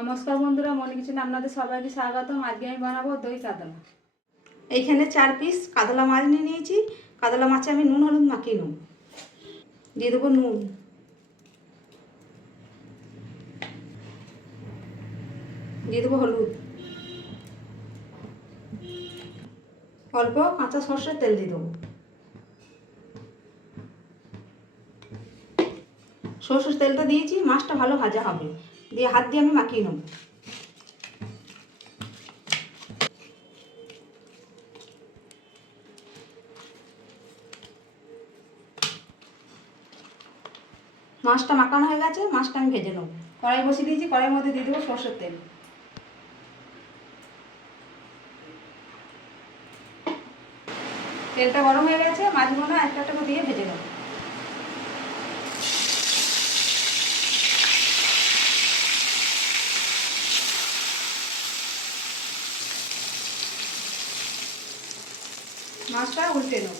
নমস্কার বন্ধুরা, মনি কিচেনে আপনাদের সবাইকে স্বাগতম। আজকে আমি বানাবো দই কাতলা। এইখানে 4 পিস কাতলা মাছ নিয়ে নিয়েছি। কাতলা মাছে আমি নুন হলুদ মাখিয়ে নেব। দিয়ে দেবো নুন, দিয়ে দেবো হলুদ, অল্প কাঁচা সর্ষের তেল দিয়ে দেবো। সর্ষের তেলটা দিয়েছি, মাছটা ভালো ভাজা হবে, দিয়ে হাত দিয়ে আমি মাখিয়ে নেব। মাছটা মাখানো হয়ে গেছে, মাছটা আমি ভেজে নেব। কড়াই বসিয়ে দিয়েছি, কড়াইয়ের মধ্যে দিয়ে দেবো সর্ষের তেল। তেলটা গরম হয়ে গেছে, মাছগুলো একটা একটা করে দিয়ে ভেজে নেব। মাছটা উল্টে নেব।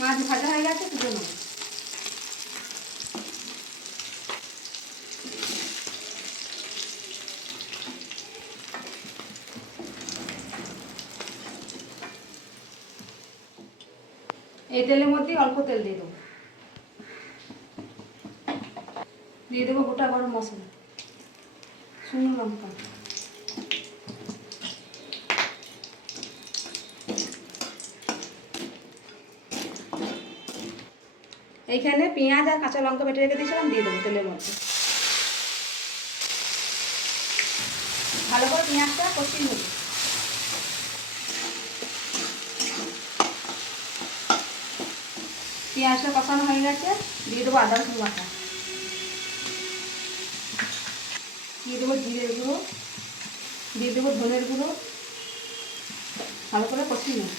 মাছ ভাজা হয়ে গেছে, তুলে নেব। এই তেলের মধ্যে অল্প তেল দিয়ে দেবো। দিয়ে দেবো গোটা গরম মশলা, শুকনো লঙ্কা, এইখানে পেঁয়াজ আর কাঁচা লঙ্কা বেটে রেখে দিয়েছিলাম, দিয়ে দেবো তেলের মধ্যে। ভালো করে পেঁয়াজটা কষিয়ে নেব। পেঁয়াজটা কষানো হয়ে গেছে, দিয়ে দেবো আদা রসুন বাটা, দিয়ে দেবো জিরের গুঁড়ো, দিয়ে দেবো ধনের গুঁড়ো। ভালো করে কষিয়ে নেব।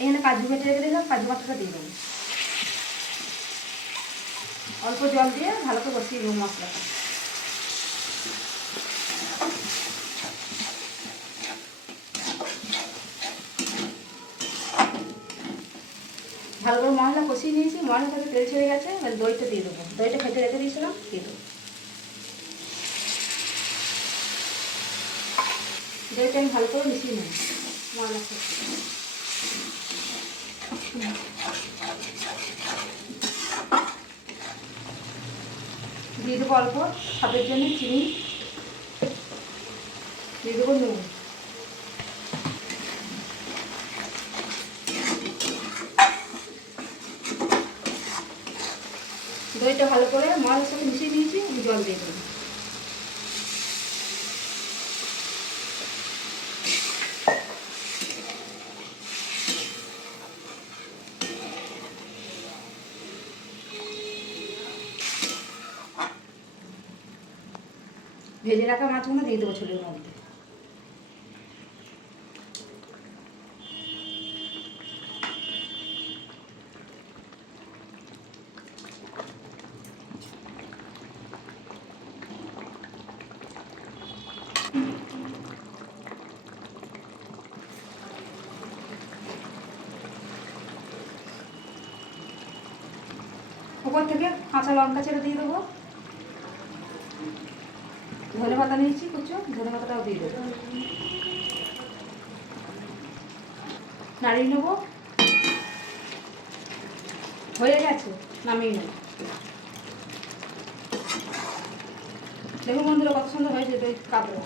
এখানে কাজু বেটে রেখে দিলাম, কাজু বাটাটা দিয়ে দেবো। অল্প জল দিয়ে ভালো করে কষিয়ে নেব মশলাটা। ভালো করে মশলা কষিয়ে নিয়েছি, মশলা থেকে তেল ছেড়ে গেছে। এবার দইটা দিয়ে দেবো। দইটা ফেটে রেখে দিয়েছিলাম, দিয়ে দেবো। দইটা আমি ভালো করে মিশিয়ে নেব মশলার সাথে। দিয়ে দেবো অল্প স্বাদের জন্য চিনি, দিয়ে দেবো নুন। দইটা ভালো করে মশলার সাথে মিশিয়ে নিয়েছি, আমি জল দিয়ে দেবো। ভেজে রাখা মাছগুলো দিয়ে দেবো ঝোলের মধ্যে। উপর থেকে কাঁচা লঙ্কা ছেড়ে দিয়ে দেবো। ধনে পাতা নিয়েছি কুচো, ধনে পাতাটাও দিয়ে দেবো। নাড়িয়ে নেবো। হয়ে গেছে, নামিয়ে নেব। দেখুন বন্ধুরা, কত সুন্দর হয়েছে দই কাতলা।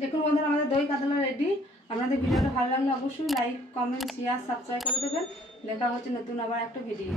দেখুন বন্ধুরা, আমাদের দই কাতলা রেডি। আপনাদের ভিডিওটা ভালো লাগলে অবশ্যই লাইক, কমেন্ট, শেয়ার, সাবস্ক্রাইব করে দেবেন। দেখা হচ্ছে নতুন আবার একটা ভিডিও।